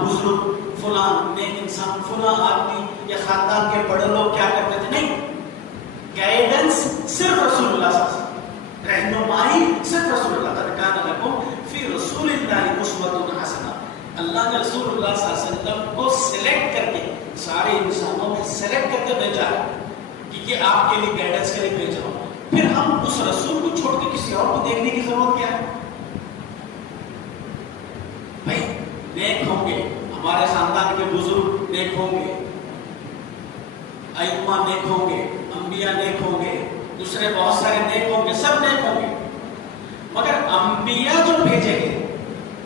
بزرگ، فلاں نیک انسان، فلاں آدمی یا خاندان کے بڑے لوگ کیا کرتے تھے. نہیں، گائیڈنس صرف رسول اللہ صلی اللہ علیہ وسلم، رہنمائی صرف رسول اللہ. قد کان لکم فی رسول اللہ اسوۃ حسنہ. اللہ نے رسول اللہ صلی اللہ علیہ وسلم کو سلیکٹ کر کے، سارے انسانوں میں سلیکٹ کر کے بھیجا ہے کہ یہ آپ کے لیے گائیڈنس کے لیے بھیجا ہوں. پھر ہم اس رسول کو چھوڑ کے کسی اور کو دیکھنے کی ضرورت کیا ہے؟ بھائی نیک ہوں گے، ہمارے خاندان کے بزرگ نیک ہوں گے، ائمہ نیک ہوں گے، انبیاء نیک ہوں گے، دوسرے بہت سارے نیک ہوں گے، سب نیک ہوں گے. مگر انبیاء جو بھیجے گئے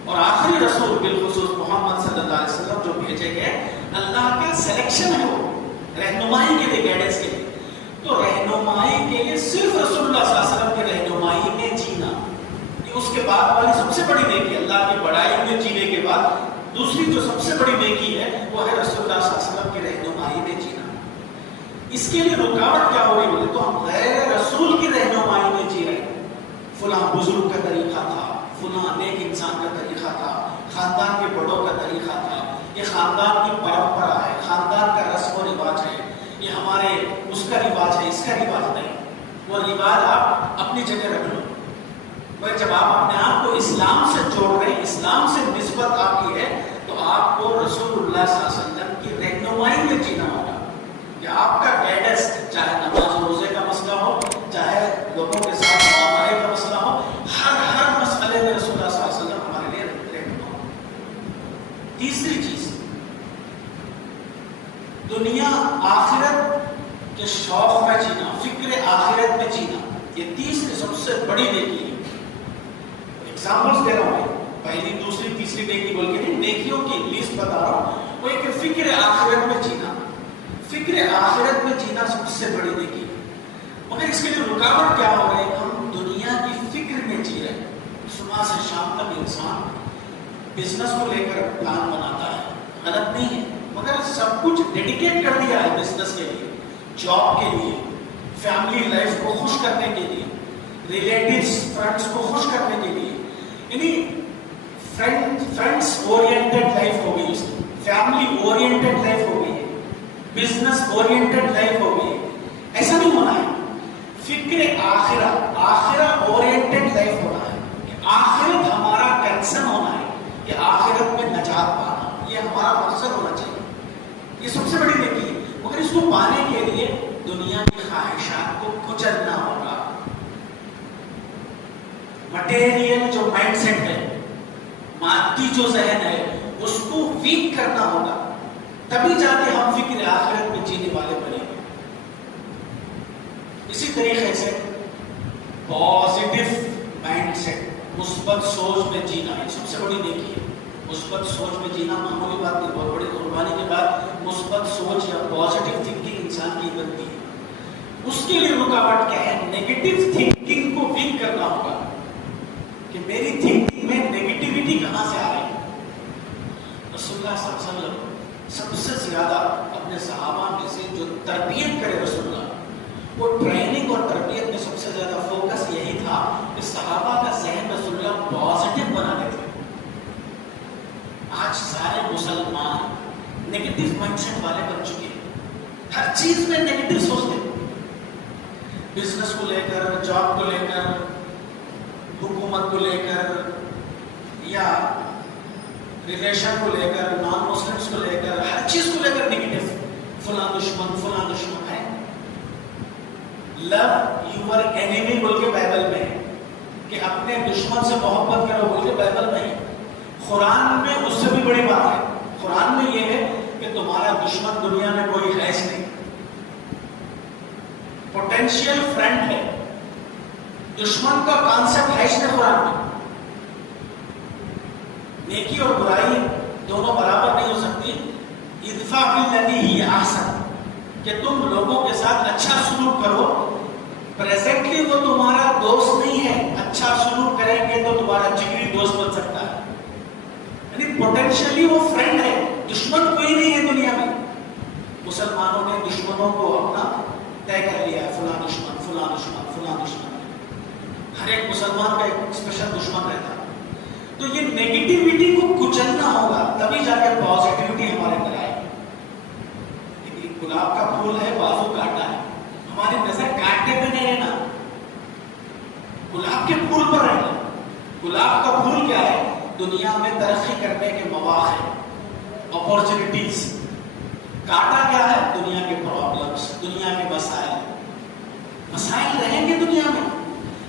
اور آخری رسول بالخصوص محمد صلی اللہ علیہ وسلم جو بھیجے گئے، اللہ کا سلیکشن ہے وہ رہنمائی کے لیے، گائیڈنس کے لیے. تو رہنمائی کے لیے صرف رسول اللہ صلی اللہ علیہ وسلم کی رہنمائی میں جینا، یہ اس کے بعد والی سب سے بڑی نیکی. اللہ کی بڑائی میں جینے کے بعد دوسری جو سب سے بڑی نیکی ہے وہ ہے رسول اللہ صلی اللہ علیہ وسلم کی رہنمائی میں جینا. اس کے لیے رکاوٹ کیا ہو رہی بولے تو ہم غیر رسول کی رہنمائی میں جی رہے ہیں. فلاں بزرگ کا طریقہ تھا، فلاں نیک انسان کا طریقہ تھا، خاندان کے بڑوں کا طریقہ تھا، یہ خاندان کی پرمپرا ہے، خاندان کا رسم و رواج ہے، یہ ہمارے اس کا رواج ہے، اس کا رواج نہیں. وہ رواج آپ اپنی جگہ رکھ لو. مگر جب آپ اپنے آپ کو اسلام سے جوڑ رہے ہیں، اسلام سے نسبت آپ کی ہے، تو آپ کو رسول اللہ صلی اللہ علیہ وسلم کی رہنمائی میں جینا ہوگا. کہ آپ کا گائیڈنس، چاہے نماز روزے کا مسئلہ ہو، چاہے لوگوں کے ساتھ معاملے کا مسئلہ ہو، ہر مسئلے میں رسول اللہ صلی اللہ علیہ وسلم ہمارے لیے رہنما ہو. تیسری چیز، دنیا آخرت کے شوق میں جینا، فکر آخرت میں جینا، یہ تیسری سب سے بڑی نیکی ہے. ایگزامپلس دے رہا ہوں، پہلی دوسری تیسری نیکی بول کے نہیں، نیکیوں کی لسٹ بتا رہا ہوں. وہ ایک فکر آخرت میں جینا، فکر آخرت میں جینا سب سے بڑی نیکی. مگر اس کے لیے رکاوٹ کیا ہو رہی ہے؟ ہم دنیا کی فکر میں جی رہے ہیں. صبح سے شام تک انسان بزنس کو لے کر پلان بناتا ہے، غلط نہیں ہے، مگر سب کچھ ڈیڈیکیٹ کر دیا ہے بزنس کے لیے، جاب کے لیے، فیملی لائف کو خوش کرنے کے لیے، ریلیٹیوز فرینڈس کو خوش کرنے کے لیے. یعنی فرینڈس اورینٹڈ لائف ہو گئی، اس کی فیملی اورینٹڈ لائف ہو گئی ہے، بزنس اورینٹڈ لائف ہو گئی. ایسا نہیں ہونا ہے. فکر آخرہ اورینٹڈ لائف ہونا ہے. آخرت ہمارا کنسرن ہونا ہے کہ آخرت میں نجات پانا، یہ ہمارا مقصد ہونا چاہیے. یہ سب سے بڑی نیکی ہے. مگر اس کو پانے کے لیے دنیا کی خواہشات کو کچلنا ہوگا. مٹیریل جو مائنڈ سیٹ ہے، مادی جو ذہن ہے، اس کو ویک کرنا ہوگا، تبھی جا کے ہم فکر آخرت میں جینے والے بنیں گے. اسی طریقے سے پازیٹیو مائنڈ سیٹ، مثبت سوچ میں جینا، یہ سب سے بڑی نیکی ہے. مثبت سوچ میں جینا معمولی بات نہیں، بہت بڑی قربانی کے بعد مثبت سوچ یا پازیٹیو تھنکنگ انسان کی بنتی ہے. اس کے لیے رکاوٹ کیا ہے؟ نیگیٹو تھنکنگ کو ویک کرنا ہوگا کہ میری تھنکنگ میں نیگیٹیوٹی کہاں سے آ رہی ہے. رسول اللہ صلی اللہ علیہ وسلم سب سے زیادہ اپنے صحابہ میں سے جو تربیت کرے رسول اللہ، وہ ٹریننگ اور تربیت میں سب سے زیادہ فوکس یہی تھا کہ صحابہ کا ذہن رسول اللہ پازیٹیو بنانے تھے. آج سارے مسلمان نیگیٹو مائنڈ سیٹ والے بن چکے ہیں، ہر چیز میں نیگیٹو سوچتے ہیں. بزنس کو لے کر، جاب کو لے کر، حکومت کو لے کر، یا ریلیشن کو لے کر، نان مسلمس کو لے کر، ہر چیز کو لے کر نیگیٹو. فلاں دشمن ہے. لو یور اینیمی بول کے بائبل میں ہے کہ اپنے دشمن سے محبت کرو بول کے بائبل میں ہے. قرآن میں اس سے بھی بڑی بات ہے. قرآن میں یہ ہے کہ تمہارا دشمن دنیا میں کوئی خیش نہیں، پوٹینشیل فرینڈ ہے. دشمن کا کانسیپٹ ہے اس نے قرآن میں. نیکی اور برائی دونوں برابر نہیں ہو سکتی. ادفع باللتی ہی احسن، کہ تم لوگوں کے ساتھ اچھا سلوک کرو. پریزنٹلی وہ تمہارا دوست نہیں ہے، اچھا سلوک کریں گے تو تمہارا جگری دوست بن سکتا ہے. یعنی پوٹینشیلی وہ فرینڈ ہے، دشمن کوئی نہیں ہے دنیا میں. مسلمانوں نے دشمنوں کو اپنا طے کر لیا ہے، فلاں دشمن، فلاں دشمن، فلاں دشمن. ہر ایک مسلمان کا ایک اسپیشل دشمن رہتا ہے. تو یہ نیگیٹیوٹی کو کچلنا سوچنا ہوگا تبھی جا کے پازیٹیوٹی ہمارے اندر آئے گی. گلاب کا پھول ہے, بازو کاٹا ہے, ہماری نظر کانٹے پہ نہیں رہنا, گلاب کے پھول پر رہنا. گلاب کا پھول کیا ہے؟ دنیا میں ترقی کرنے کے مواقع, اپورچونٹیز. کاٹا کیا ہے؟ دنیا کے پرابلمس, دنیا کے مسائل. مسائل رہیں گے دنیا میں,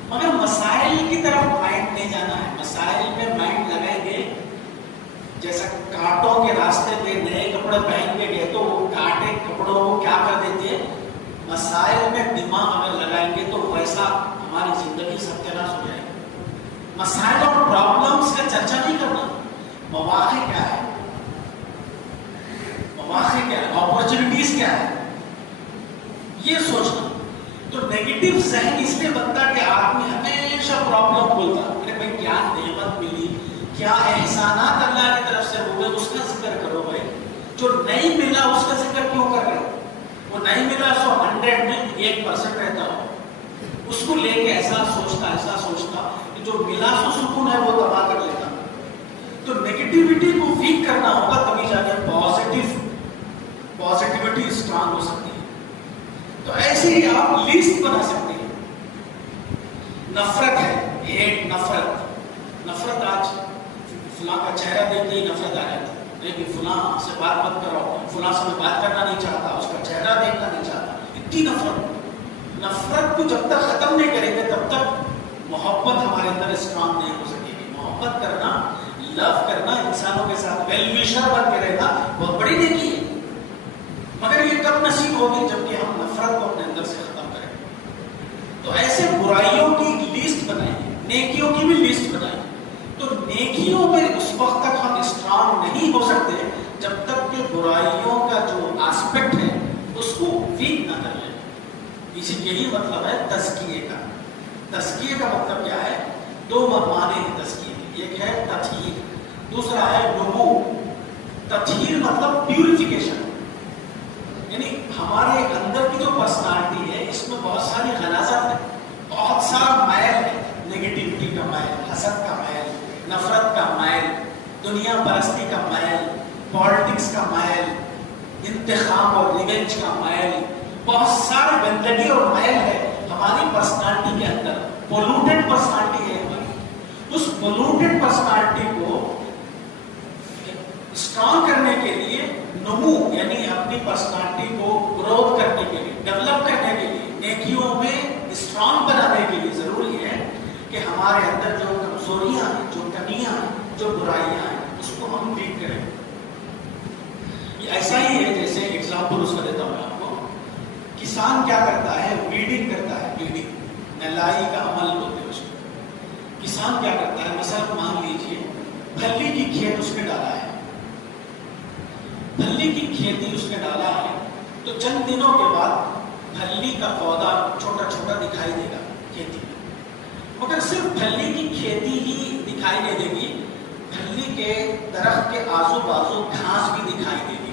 مگر مسائل کی طرف مائنڈ نہیں جانا ہے. مسائل میں مائنڈ لگائیں گے, جیسا کانٹوں کے راستے پہ نئے کپڑے پہن کے گئے تو وہ کانٹے کپڑوں کو کیا کر دیتے ہیں, مسائل میں دماغ اگر لگائیں گے تو ویسا ہماری زندگی ستیاناش ہو جائے گی. مسائل اور پرابلمس کا چرچا نہیں کرنا. مواقع کیا ہے, مواقع کیا ہے, اپورچونٹیز کیا ہے, یہ سوچنا. تو نیگیٹو ذہن اس لیے بنتا کہ آدمی ہمیشہ پرابلم بولتا, ارے بھائی کیا نعمت ملی, کیا احسانات اللہ کی طرف سے ہوئے, اس کا ذکر کرو بھائی. جو نہیں ملا اس کا ذکر کیوں کر رہے ہو؟ وہ نہیں ملا سو 100 میں 1% رہتا ہو, اس کو لے کے ایسا سوچتا کہ جو ملا سو سکون ہے وہ تباہ کر لیتا. تو نیگیٹیوٹی کو ویک کرنا ہوگا تبھی جا کے پازیٹیوٹی اسٹرانگ ہو سکتی ہے. تو ایسے ہی آپ لسٹ بنا سکتے ہیں. نفرت ہے, ہیٹ, نفرت آج فلاں کا چہرہ دیکھ کے ہی نفرت آ جاتی ہے, لیکن فلاں سے بات مت کرو, فلاں سے میں بات کرنا نہیں چاہتا, اس کا چہرہ دیکھنا نہیں چاہتا. اتنی نفرت کو جب تک ختم نہیں کریں گے تب تک محبت ہمارے اندر اسٹرانگ نہیں ہو سکے گی. محبت کرنا, لو کرنا, انسانوں کے ساتھ ویل وشر بن کے رہنا بہت بڑی نیکی ہے, مگر یہ کب نصیب ہوگی جبکہ ہم نفرت کو اپنے اندر سے ختم کریں. تو ایسے برائیوں کی لسٹ بنائیں, نیکیوں کی بھی لسٹ بنائیں. تو نیکیوں میں اس وقت تک ہم اسٹرانگ نہیں ہو سکتے جب تک کہ برائیوں کا جو آسپیکٹ ہے اس کو ویک نہ کر لیں. یہی مطلب ہے تزکیے کا. تزکیے کا مطلب کیا ہے؟ 2 معنی ہیں تزکیے کے. ایک ہے تطہیر, دوسرا ہے نمو. تطہیر مطلب پیوریفیکیشن, یعنی ہمارے اندر کی جو پرسنالٹی ہے اس میں بہت ساری غلاظت ہے, بہت سارا میل ہے. نیگیٹیوٹی کا میل, حسد کا میل, نفرت کا میل, دنیا پرستی کا میل, پالیٹکس کا میل, انتخاب اور ریونج کا میل. بہت سارے گندگی اور میل ہے ہماری پرسنالٹی کے اندر. پولوٹڈ پرسنالٹی ہے ہماری. اس پولوٹڈ پرسنالٹی کو اسٹرانگ کرنے کے لیے نمو, یعنی اپنی پرسنالٹی کو گروتھ کرنے کے لیے, ڈیولپ کرنے کے لیے, نیکیوں میں اسٹرانگ بنانے کے لیے ضروری ہے کہ ہمارے اندر جو کمزوریاں ہیں, جو کمیاں ہیں, جو برائیاں ہیں, اس کو ہم ٹھیک کریں. یہ ایسا ہی ہے جیسے ایگزامپل اس کا دیتا ہوں آپ کو. کسان کیا کرتا ہے؟ ویڈنگ کرتا ہے. ویڈنگ, نلائی کا عمل بولتے ہیں اس کو. کسان کیا کرتا ہے؟ مثال مان لیجیے پھلی کی کھیت اس نے ڈالا ہے, پھلی کی کھیتی اس نے ڈالا ہے, تو چند دنوں کے بعد پھلی کا پودا چھوٹا چھوٹا دکھائی دے گا کھیتی میں. مگر صرف پھلی کی کھیتی ہی دکھائی نہیں دے گی, پھلی کے درخت کے آزو بازو گھاس بھی دکھائی دے گی.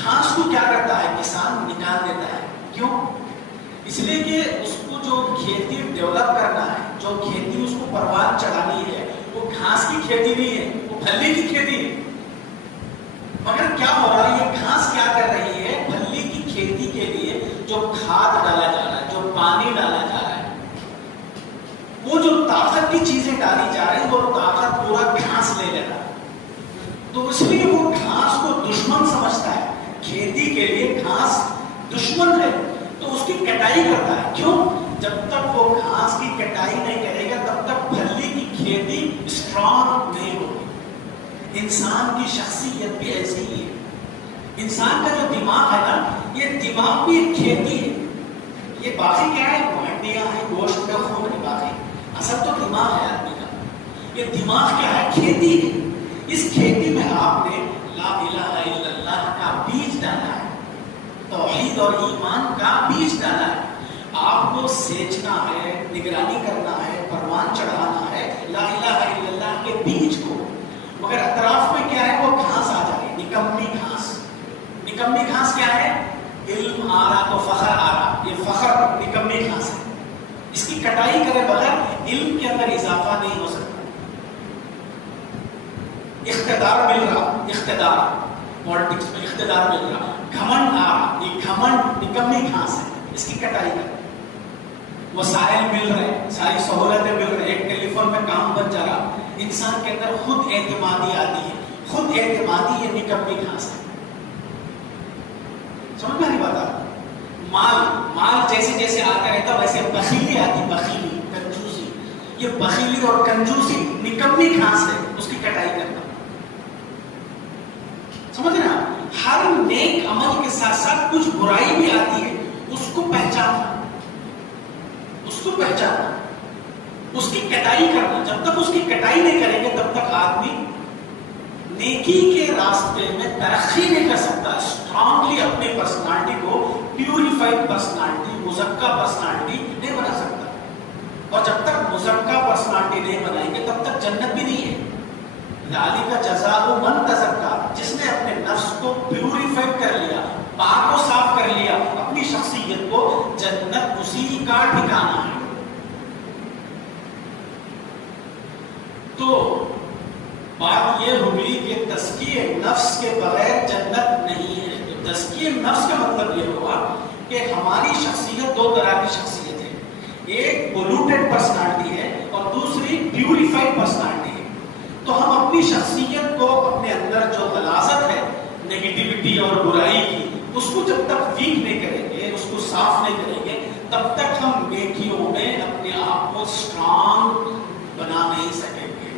گھاس کو کیا کرتا ہے کسان؟ نکال دیتا ہے. کیوں؟ اس لیے کہ اس کو جو کھیتی ڈیولپ کرنا ہے, جو کھیتی اس کو پروان چڑھانی ہے, وہ گھاس کی کھیتی نہیں ہے, وہ پھلی کی کھیتی ہے. مگر کیا ہو رہا ہے, یہ گھاس کیا کر رہی ہے؟ پھلی کی کھیتی کے لیے جو کھاد ڈالا جا رہا ہے, جو پانی ڈالا جا رہا ہے, وہ جو طاقت کی چیزیں ڈالی جا رہی ہیں, وہ طاقت پورا گھاس لے لے رہا ہے. تو اس لیے وہ گھاس کو دشمن سمجھتا ہے. کھیتی کے لیے گھاس دشمن ہے تو اس کی کٹائی کرتا ہے. کیوں؟ جب تک وہ گھاس کی کٹائی نہیں کرے گا تب تک پھلی کی کھیتی اسٹرانگ نہیں ہوگی. انسان کی شخصیت بھی ایسی ہی ہے. انسان کا جو دماغ ہے نا, یہ دماغ بھی ایک کھیتی ہے. یہ باقی کیا ہے؟ ہڈیاں ہیں, گوشت کا خون ہے, باقی اصل تو دماغ ہے آدمی کا. یہ دماغ کیا ہے؟ کھیتی ہے. اس کھیتی میں آپ نے لا الہ الا اللہ کا بیج ڈالا ہے, توحید اور ایمان کا بیج ڈالا ہے. آپ کو سینچنا ہے, نگرانی کرنا ہے, پروان چڑھانا ہے لا الہ الا اللہ کے بیج کو. مگر اطراف میں کیا ہے؟ وہ گھاس آ جائے, نکمی گھاس. نکمی گھاس کیا ہے؟ علم آ رہا تو فخر آ رہا. یہ فخر نکمی گھاس ہے. اس کی کٹائی کرے بغیر علم کے اندر اضافہ نہیں ہو سکتا. اقتدار مل رہا، اقتدار پالیٹکس میں اقتدار مل رہا، گھمنڈ آ رہا، یہ گھمنڈ نکمی گھاس ہے، اس کی کٹائی کر، وسائل مل رہے ہیں، ساری سہولتیں مل رہی ہیں، ایک ٹیلی فون میں کام بن جا رہا، انسان کے اندر خود اعتمادی آتی ہے، خود اعتمادی یہ نکمی گھاس ہے. سمجھ میں نہیں پاتا؟ مال جیسے جیسے آتا رہتا ویسے بخیلی آتی، بخیلی، کنجوسی. یہ بخیلی اور کنجوسی نکمی گھاس ہے، اس کی کٹائی کرنا. سمجھ رہے ہیں؟ ہر نیک عمل کے ساتھ ساتھ کچھ برائی بھی آتی ہے، اس کو پہچاننا، اس کو پہچاننا، اس کی کٹائی کرنا. جب تک اس کی کٹائی نہیں کریں گے تب تک آدمی نیکی کے راستے میں ترقی نہیں کر سکتا. اسٹرانگلی اپنی پرسنالٹی کو پیوریفائڈ پرسنالٹی، مزکا پرسنالٹی نہیں بنا سکتا. اور جب تک مزکا پرسنالٹی نہیں بنائیں گے تب تک جنت بھی نہیں ہے. ذالک جزاء من تزکا، جس نے اپنے نفس کو پیوریفائڈ کر لیا، پاک و صاف کر لیا، اپنی شخصیت کو، جنت اسی کا ٹھکانہ ہے. تو بات یہ ہوئی کہ تزکیہ نفس کے بغیر جنت نہیں ہے. تو تزکیہ نفس کا مطلب یہ ہوا کہ ہماری شخصیت دو طرح کی شخصیت ہے، ایک پولوٹڈ پرسنالٹی ہے اور دوسری پیوریفائڈ پرسنالٹی ہے. تو ہم اپنی شخصیت کو، اپنے اندر جو غلاظت ہے نیگیٹیوٹی اور برائی کی، اس کو جب تک ویک نہیں کریں گے، اس کو صاف نہیں کریں گے، تب تک ہم نیکیوں میں اپنے آپ کو اسٹرانگ بنا نہیں سکیں گے.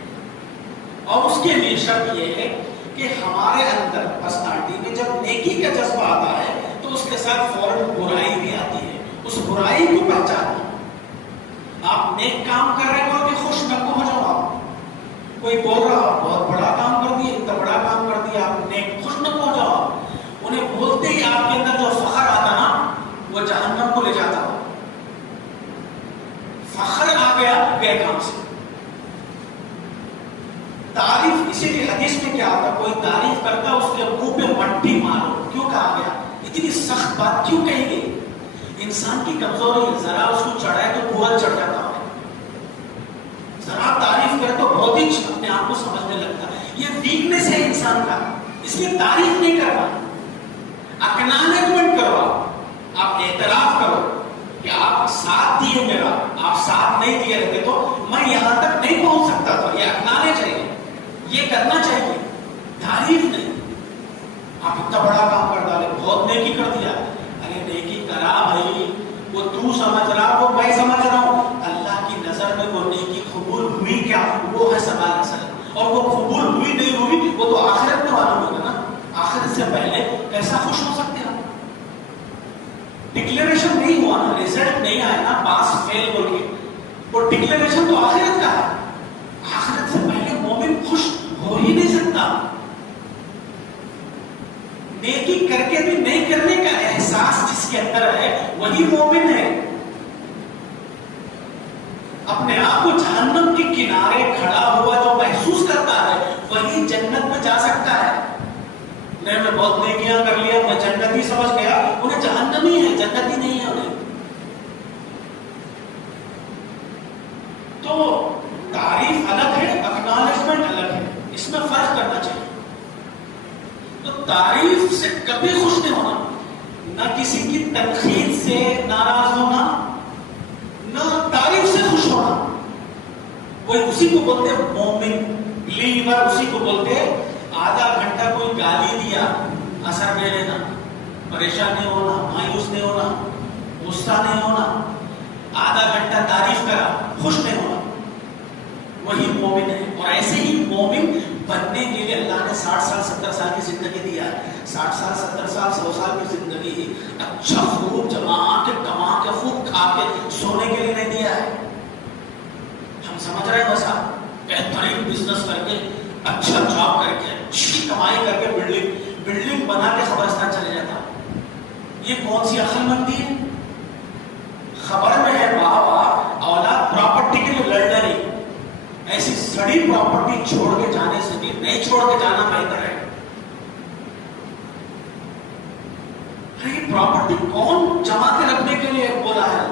اور اس کے لیے شرط یہ ہے کہ ہمارے اندر پرسنالٹی میں جب نیکی کا جذبہ آتا ہے تو اس کے ساتھ فوراً برائی بھی آتی ہے. اس برائی کو پہچاننا. آپ نیک کام کر رہے ہو کہ خوش نقو ہو جاؤ. آپ کوئی بول رہا ہو بہت بڑا کام کر دیا، اتنا بڑا کام کر دیا، آپ نیک خوش نقو ہو جاؤ. انہیں بولتے ہی آپ کے اندر جو فخر آتا نا وہ جہنم کو لے جاتا ہو. فخر آ گیا گئے کام سے. تعریف، اسی لیے حدیث میں کیا آتا، کوئی تعریف کرتا اس کے منہ پہ مٹی مارو. کیوں کہا گیا؟ اتنی سخت بات کیوں کہی گئی؟ انسان کی کمزوری ہے، ذرا اس کو چڑھائے تو پورا چڑھ جاتا ہے، ذرا تعریف کرے تو بہت ہی اپنے آپ کو سمجھنے لگتا ہے. یہ ویکنس ہے انسان کا، اس لیے تعریف نہیں کرنا، اکنالجمنٹ کرو. آپ اعتراف کرو کہ آپ ساتھ دیے میرا، آپ ساتھ نہیں دیے رہتے تو میں یہاں تک نہیں پہنچ سکتا تھا. یہ اپنانے چاہیے، یہ کرنا چاہیے، تعریف نہیں. آپ اتنا بڑا کام کر ڈالے، بہت نیکی کر دیا. ارے نیکی کرا بھائی، وہ تو سمجھ رہا، وہ میں سمجھ رہا ہوں. اللہ کی نظر میں وہ نیکی قبول ہوئی کیا، وہ ہے سوال اصل. اور وہ قبول ہوئی نہیں ہوئی وہ تو آخرت میں معلوم ہوگا نا. آخرت سے پہلے کیسا خوش ہو سکتے ہیں؟ ڈکلیریشن نہیں ہوا نا، ریزلٹ نہیں آیا نا، پاس فیل ہو گئی. وہ ڈکلیریشن تو آخرت کا ہے. آخرت سے پہلے مومن خوش ہو ہی نہیں سکتا. نیکی کر کے بھی نہیں کرنے کا احساس جس کے اندر ہے وہی مومن ہے. اپنے آپ کو جہنم کے کنارے کھڑا ہوا جو محسوس کرتا ہے وہی جنت میں جا سکتا ہے. نہیں میں بہت نیکیاں کر لیا، میں جنتی سمجھ گیا، انہیں جہنمی ہے، جنتی نہیں ہے انہیں. تو تعریف الگ ہے، اکنالجمنٹ الگ ہے، اس میں فرق کرنا چاہیے. تو تعریف سے کبھی خوش نہیں ہونا، نہ کسی کی تنقید سے ناراض ہونا، نہ تعریف سے خوش ہونا. کوئی اسی کو بولتے مومن بلیور، اسی کو بولتے آدھا گھنٹہ کوئی گالی دیا اثر نہیں لینا، پریشان نہیں ہونا، مایوس نہیں ہونا، غصہ نہیں ہونا. آدھا گھنٹہ تعریف کرا، خوش نہیں ہونا، وہی مومن ہے. اور ایسے ہی مومن بننے کے لیے اللہ نے 60 سال 70 سال کی زندگی دیا ہے. 60 سال 70 سال 100 سال کی زندگی اچھا خوب جما کے کما کے خوب کھا کے سونے کے لیے نہیں دیا ہے. ہم سمجھ رہے ہیں ویسا بہترین بزنس کر کے، اچھا جاب کر کے، اچھی کمائی کر کے بلڈنگ بنا کے قبرستان چلے جاتا. یہ کون سی عقل مندی ہے؟ خبر میں ہے بابا اولاد پراپرٹی کے لیے لڑ رہی، ایسی سڑی پراپرٹی چھوڑ کے جانے سے بھی نہیں چھوڑ کے جانا بہتر ہے. یہ پراپرٹی کون جما کے رکھنے کے لیے بولا ہے؟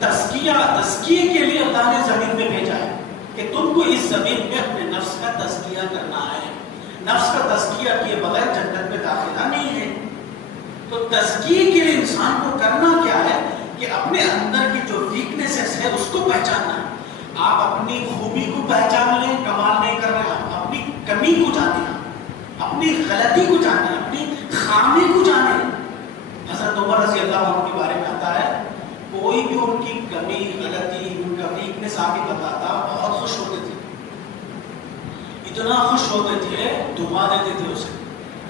تزکیے کے لیے اللہ نے زمین میں بھیجا ہے کہ تم کو اس زمین میں اپنے نفس کا تزکیہ کرنا ہے. نفس کا تزکیہ کیے بغیر جنت میں داخلہ نہیں ہے. تو تزکیے کے لیے انسان کو کرنا کیا ہے کہ اپنے اندر کی جو ویکنیسز ہے اس کو پہچاننا ہے. آپ اپنی خوبی کو پہچان لیں، کمال نہیں کر رہے ہیں. اپنی کمی کو جانیں، اپنی غلطی کو جانیں، اپنی خامی کو جانیں. حضرت عمر رضی اللہ عنہ کے بارے میں آتا ہے کوئی بھی ان کی کمی غلطی ان کا ویکنیس آ کے بتاتا بہت خوش ہوتے تھے، اتنا خوش ہوتے تھے دعا دیتے تھے اسے،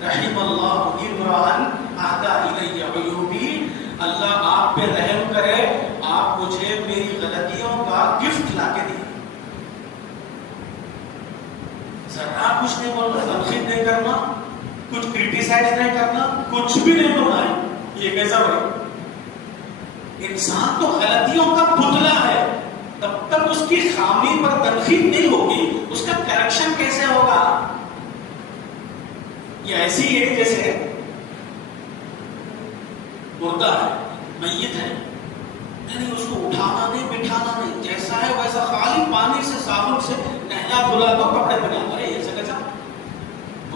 رحم اللہ امرأن اہدی الی عیوبی، اللہ آپ پہ رحم کرے، آپ مجھے میری غلطیوں کا گفٹ لا کے دیں. ذرا کچھ نہیں بولنا، تنقید نہیں کرنا، کچھ کریٹیسائز نہیں کرنا، کچھ بھی نہیں بولنا ہے. یہ کیسا بھائی؟ انسان تو غلطیوں کا پتلا ہے، تب تک اس کی خامی پر تنقید نہیں ہوگی اس کا کریکشن کیسے ہوگا؟ یہ ایسی ہے جیسے مردہ ہے، میت ہے، یعنی اس کو اٹھانا نہیں بٹھانا نہیں، جیسا ہے ویسا خالی پانی سے صابن سے نہلا دھلا دو، کپڑے پہنا دو. ایسا کیسا؟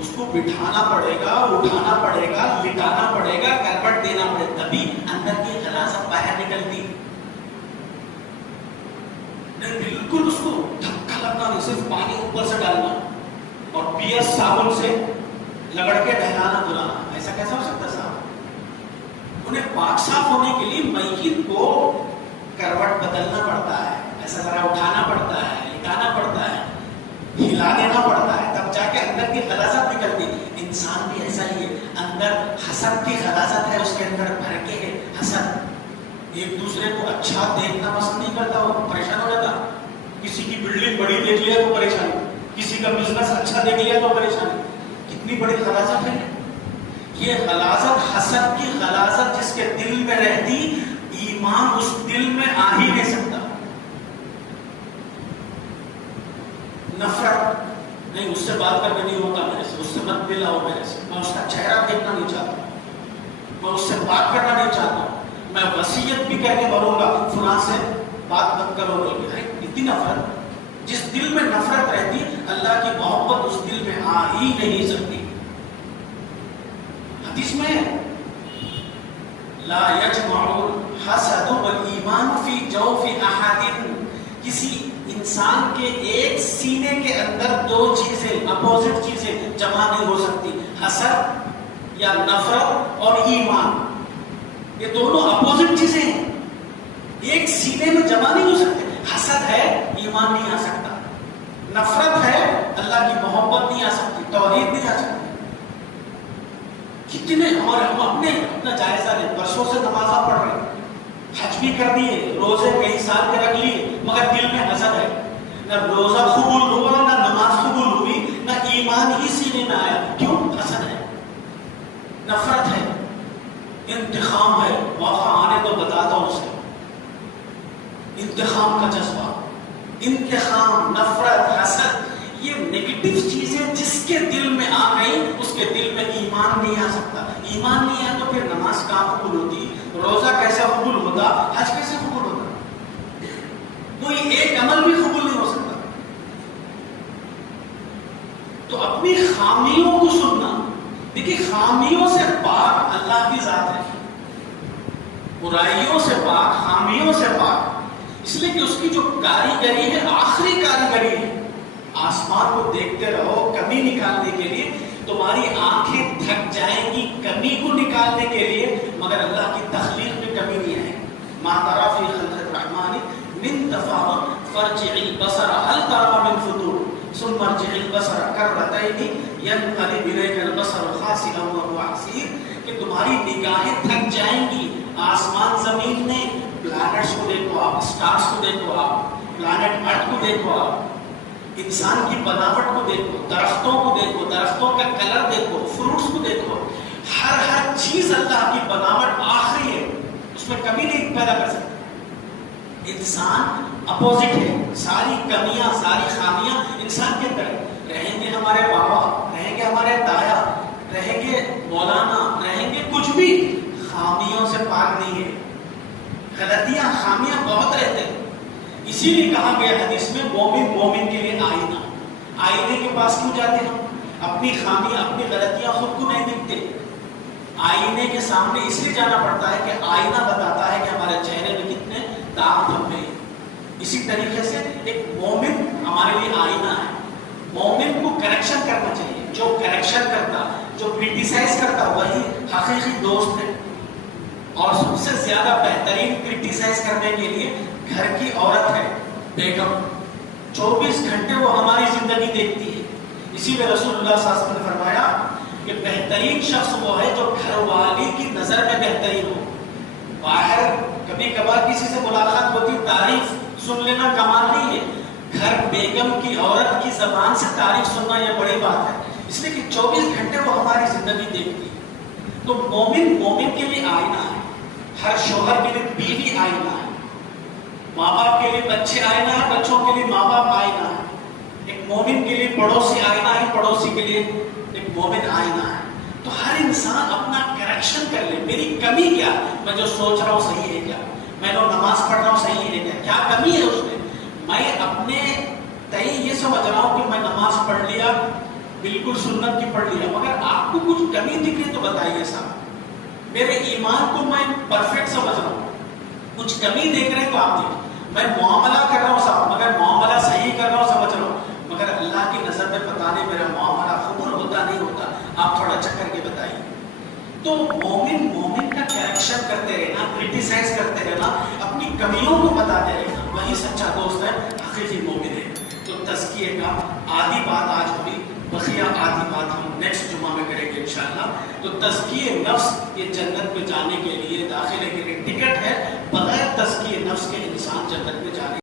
اس کو بٹھانا پڑے گا، اٹھانا پڑے گا، لٹانا پڑے گا، کربٹ دینا پڑے گا، تبھی اندر کی غلاظت باہر نکلتی. نہیں بالکل اس کو دھکا لگنا نہیں، صرف پانی اوپر سے ڈالنا اور پیس صابن سے لگڑ کے نہلانا دھلانا. ایسا کیسا ہو سکتا صاحب؟ انہیں پاک صاف ہونے کے لیے میت کو کروٹ بدلنا پڑتا ہے، ایسا ذرا اٹھانا پڑتا ہے، لٹانا پڑتا ہے، ہلا دینا پڑتا ہے، تب جا کے اندر کی غلاظت نکلتی. انسان بھی ایسا ہی ہے، اندر حسد کی غلاظت ہے، اس کے اندر بھر کے ہے حسد. ایک دوسرے کو اچھا دیکھنا پسند نہیں کرتا، وہ پریشان ہو جاتا. کسی کی بلڈنگ بڑی دیکھ لیا تو پریشانی، کسی کا بزنس اچھا دیکھ لیا تو پریشانی. کتنی بڑی غلاظت ہے یہ غلاظت، حسد کی غلاظت جس کے دل میں رہتی، ایمان اس دل میں آ ہی نہیں سکتا. نفرت نہیں، اس سے بات کرنے نہیں ہوتا میرے سے، اس سے مت ملاؤ میرے سے، میں اس کا چہرہ دیکھنا نہیں چاہتا، میں اس سے بات کرنا نہیں چاہتا، میں وصیت بھی کر کے مروں گا فلاں سے بات مت کرو بول کے. اتنی نفرت، جس دل میں نفرت رہتی اللہ کی محبت اس دل میں آ ہی نہیں سکتی. حدیث میں لا یجمع الحسد والایمان فی جوف احد، کسی انسان کے ایک سینے کے اندر دو چیزیں اپوزٹ چیزیں جمع نہیں ہو سکتی، حسد یا نفرت اور ایمان. یہ دونوں اپوزٹ چیزیں ہیں، ایک سینے میں جمع نہیں ہو سکتے. حسد ہے ایمان نہیں آ سکتا، نفرت ہے اللہ کی محبت نہیں آ سکتی، توحید نہیں آ سکتی. کتنے ہمارے ہم اپنا جائزہ لیں، برسوں سے نمازاں پڑھ رہے ہیں، حج بھی کر دیے، روزے کئی سال کے رکھ لیے، مگر دل میں حسد ہے. نہ روزہ قبول ہوا، نہ نماز قبول ہوئی، نہ ایمان ہی سینے میں آیا. کیوں؟ حسد ہے، نفرت ہے، انتقام ہے. موقع آنے تو بتاتا ہوں اسے. انتقام کا جذبہ، انتقام، نفرت، حسد، یہ نیگیٹو چیزیں جس کے دل میں آ گئی اس کے دل میں ایمان نہیں آ سکتا. ایمان نہیں آیا تو پھر نماز کہاں قبول ہوتی، روزہ کیسے قبول ہوتا، حج کیسے قبول ہوتا، کوئی ایک عمل بھی قبول نہیں ہو سکتا. تو اپنی خامیوں کو سننا. دیکھیے خامیوں سے پاک اللہ کی ذات ہے، برائیوں سے پاک، خامیوں سے پاک، اس لیے کہ اس کی جو کاریگری ہے آخری کاریگری ہے. آسمان کو دیکھتے رہو کمی نکالنے کے لیے، تمہاری آنکھیں تھک جائیں گی کمی کو نکالنے کے لیے، مگر اللہ کی تخلیق میں کمی نہیں ہے. ما ترى في خلق الرحمن من تفاوت فارجع البصر هل ترى من فطور ثم ارجع البصر كرتين ينقلب اليك البصر خاسئا وهو حسير. کہ تمہاری نگاہیں تھک جائیں گی، آسمان زمین میں پلانٹس کو دیکھو آپ، سٹارز کو دیکھو آپ، پلانٹ ارتھ کو دیکھو آپ، انسان کی بناوٹ کو دیکھو، درختوں کو دیکھو، درختوں کا کلر دیکھو، فروٹس کو دیکھو، ہر چیز اللہ کی بناوٹ آخری ہے، اس میں کمی نہیں پیدا کر سکتا. انسان اپوزٹ ہے، ساری کمیاں ساری خامیاں انسان کے اندر رہیں گے. ہمارے بابا رہیں گے، ہمارے دایا رہیں گے، مولانا رہیں گے، کچھ بھی خامیوں سے پاک نہیں ہے. غلطیاں خامیاں بہت رہتے ہیں. اسی لیے کہا گیا حدیث میں مومن مومن کے لیے آئینہ. آئینے کے پاس کیوں جاتے ہیں؟ اپنی خامی اپنی غلطیاں خود کو نہیں دکھتے. آئینے کے سامنے اس لیے جانا پڑتا ہے کہ آئینہ بتاتا ہے کہ ہمارے چہرے میں کتنے داغ دھبے ہیں. اسی طریقے سے ایک مومن ہمارے لیے آئینہ ہے. مومن کو کریکشن کرنا چاہیے. جو کریکشن کرتا, جو کرٹیسائز کرتا, وہی حقیقی دوست ہے. اور سب سے زیادہ بہترین کرٹیسائز کرنے کے لیے گھر کی عورت ہے, بیگم. 24 گھنٹے وہ ہماری زندگی دیکھتی ہے. اسی لیے رسول اللہ صلی اللہ علیہ وسلم نے فرمایا کہ بہترین شخص وہ ہے جو گھر والی کی نظر میں بہترین ہو. باہر کبھی کبھار کسی سے ملاقات ہوتی, تعریف سن لینا کمال نہیں ہے. گھر بیگم کی, عورت کی زبان سے تعریف سننا یہ بڑی بات ہے. اس لیے کہ 24 گھنٹے وہ ہماری زندگی دیکھتی ہے. تو مومن کے لیے آئینہ ہے. ہر شوہر کے لیے بیوی آئینہ ہے. ماں باپ کے لیے بچے آئینہ ہے, بچوں کے لیے ماں باپ آئینہ ہے. ایک مومن کے لیے پڑوسی آئینہ ہے, پڑوسی کے لیے ایک مومن آئینہ ہے. تو ہر انسان اپنا کریکشن کر لے. میری کمی کیا, میں جو سوچ رہا ہوں صحیح ہے کیا, میں جو نماز پڑھ رہا ہوں صحیح ہے کیا کمی ہے اس میں. میں اپنے تئیں یہ سمجھ رہا ہوں کہ میں نماز پڑھ لیا, بالکل سنت کی پڑھ لیا, مگر آپ کو کچھ کمی دکھ رہی تو بتائیے صاحب. میرے ایمان کو میں پرفیکٹ سمجھ رہا ہوں, کچھ کمی دیکھ رہے تو آپ دیکھ. میں معاملہ کر رہا ہوں صاحب, مگر معاملہ صحیح کر رہا ہوں, سمجھ رہا ہوں, مگر اللہ کی نظر میں پتا نہیں میرا معاملہ قبول ہوتا نہیں ہوتا. آپ تھوڑا چیک کر کے بتائیے. تو مومن کا کریکشن کرتے رہنا, کرٹیسائز کرتے رہنا, اپنی کمیوں کو بتاتے رہنا, وہی سچا دوست ہے, حقیقی مومن ہے. تو تزکیے کا آدھی بات آج ہوئی, بقیہ آدھی بات ہم نیکسٹ جمعہ میں کریں گے انشاءاللہ. تو تزکیے نفس یہ جنت میں جانے کے لیے, داخلے کے لیے ٹکٹ ہے. بغیر تزکیے نفس کے انسان جنت میں جانے